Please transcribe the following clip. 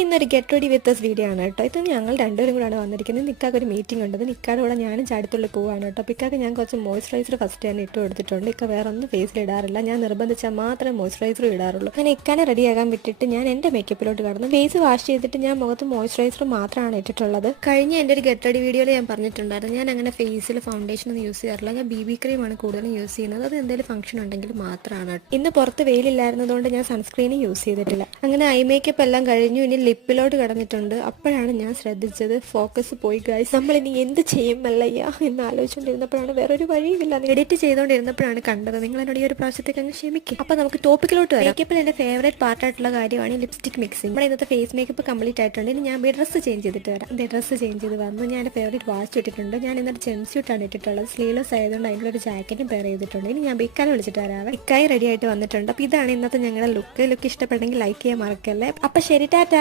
ഇന്നൊരു get ready with thus video ആണ് കേട്ടോ. ഇത് ഞങ്ങൾ രണ്ടുപേരും കൂടെയാണ് വന്നിരിക്കുന്നത്. നിക്കാക്ക് ഒരു മീറ്റിംഗ് ഉണ്ട്. നിക്കാടെ കൂടെ ഞാനും ചാടിത്തുള്ളി പോവാണ് കേട്ടോ. പിക്കാക്ക് ഞാൻ കുറച്ച് മോയ്സ്ചറൈസർ ഫസ്റ്റ് തന്നെ ഇട്ട് കൊടുത്തിട്ടുണ്ട്. ഇക്ക വേറെ ഒന്നും ഫേസിൽ ഇടാറില്ല. ഞാൻ നിർബന്ധിച്ചാൽ മാത്രമേ മോയ്സ്ചറൈസർ ഇടാറുള്ളൂ. അങ്ങനെ ഇക്കാനെ റെഡിയാകാൻ വിട്ടിട്ട് ഞാൻ എൻ്റെ മേക്കപ്പിലോട്ട് കടന്നു. ഫേസ് വാഷ് ചെയ്തിട്ട് ഞാൻ മുഖത്ത് മോയ്സ്ചറൈസർ മാത്രമാണ് ഇട്ടിട്ടുള്ളത്. കഴിഞ്ഞ എൻ്റെ ഒരു ഗെറ്റ് റെഡി വീഡിയോയിൽ ഞാൻ പറഞ്ഞിട്ടുണ്ടായിരുന്നു, ഞാൻ അങ്ങനെ ഫേസിൽ ഫൗണ്ടേഷൻ ഒന്നും യൂസ് ചെയ്യാറില്ല. ഞാൻ BB ക്രീമാണ് കൂടുതലും യൂസ് ചെയ്യുന്നത്. അത് എന്തെങ്കിലും ഫംഗ്ഷൻ ഉണ്ടെങ്കിൽ മാത്രമാണ്. ഇന്ന് പുറത്ത് വെയിലില്ലായിരുന്നതുകൊണ്ട് ഞാൻ സൺസ്ക്രീനും യൂസ് ചെയ്തിട്ടില്ല. അങ്ങനെ ഐ മേക്കപ്പ് എല്ലാം കഴിഞ്ഞു. ഇനി ലിപ്പിലോട്ട് കടന്നിട്ടുണ്ട്. അപ്പോഴാണ് ഞാൻ ശ്രദ്ധിച്ചത് ഫോക്കസ് പോയി ഗൈസ്. നമ്മൾ ഇനി എന്ത് ചെയ്യും മല്ലയ്യ എന്ന് ആലോചിച്ചുകൊണ്ടിരുന്നപ്പോഴാണ് വേറൊരു വഴിയില്ല. എഡിറ്റ് ചെയ്തുകൊണ്ടിരുന്നപ്പോഴാണ് കണ്ടത്. നിങ്ങൾ എന്നോട് ഈ ഒരു പ്രാവശ്യത്തേക്ക് അങ്ങ് ക്ഷമിക്കും. അപ്പൊ നമുക്ക് ടോപ്പിക്കിലോട്ട് വരാം. മേക്കപ്പിൽ എന്റെ ഫേവറേറ്റ് പാർട്ടായിട്ടുള്ള കാര്യമാണ് ലിപ്സ്റ്റിക് മിക്സിംഗ്. നമ്മുടെ ഇന്നത്തെ ഫേസ് മേക്കപ്പ് കംപ്ലീറ്റ് ആയിട്ടുണ്ട്. ഇനി ഞാൻ ഡ്രസ്സ് ചേഞ്ച് ചെയ്തിട്ട് വരാം. ഡ്രസ്സ് ചേഞ്ച് ചെയ്ത് വന്നു. ഞാൻ എൻ്റെ ഫേവറേറ്റ് വാച്ച് ഇട്ടിട്ടുണ്ട്. ഞാൻ ഇന്നത്തെ ജെംസ് സ്യൂട്ടാണ് ഇട്ടിട്ടുള്ളത്. സ്ലീവ്ലെസ് ആയതുകൊണ്ട് അതിൻ്റെ ഒരു ജാക്കറ്റും പെയർ ചെയ്തിട്ടുണ്ട്. ഇനി ഞാൻ ഇക്കാനെ വിളിച്ചിട്ട് വരാം. ഇക്കായി റെഡി ആയിട്ട് വന്നിട്ടുണ്ട്. അപ്പൊ ഇതാണ് ഇന്നത്തെ ഞങ്ങളുടെ ലുക്ക്. ഇഷ്ടപ്പെട്ടെങ്കിൽ ലൈക്ക് ചെയ്യാൻ മറക്കല്ലേ. അപ്പൊ ശരി, ടാറ്റാ.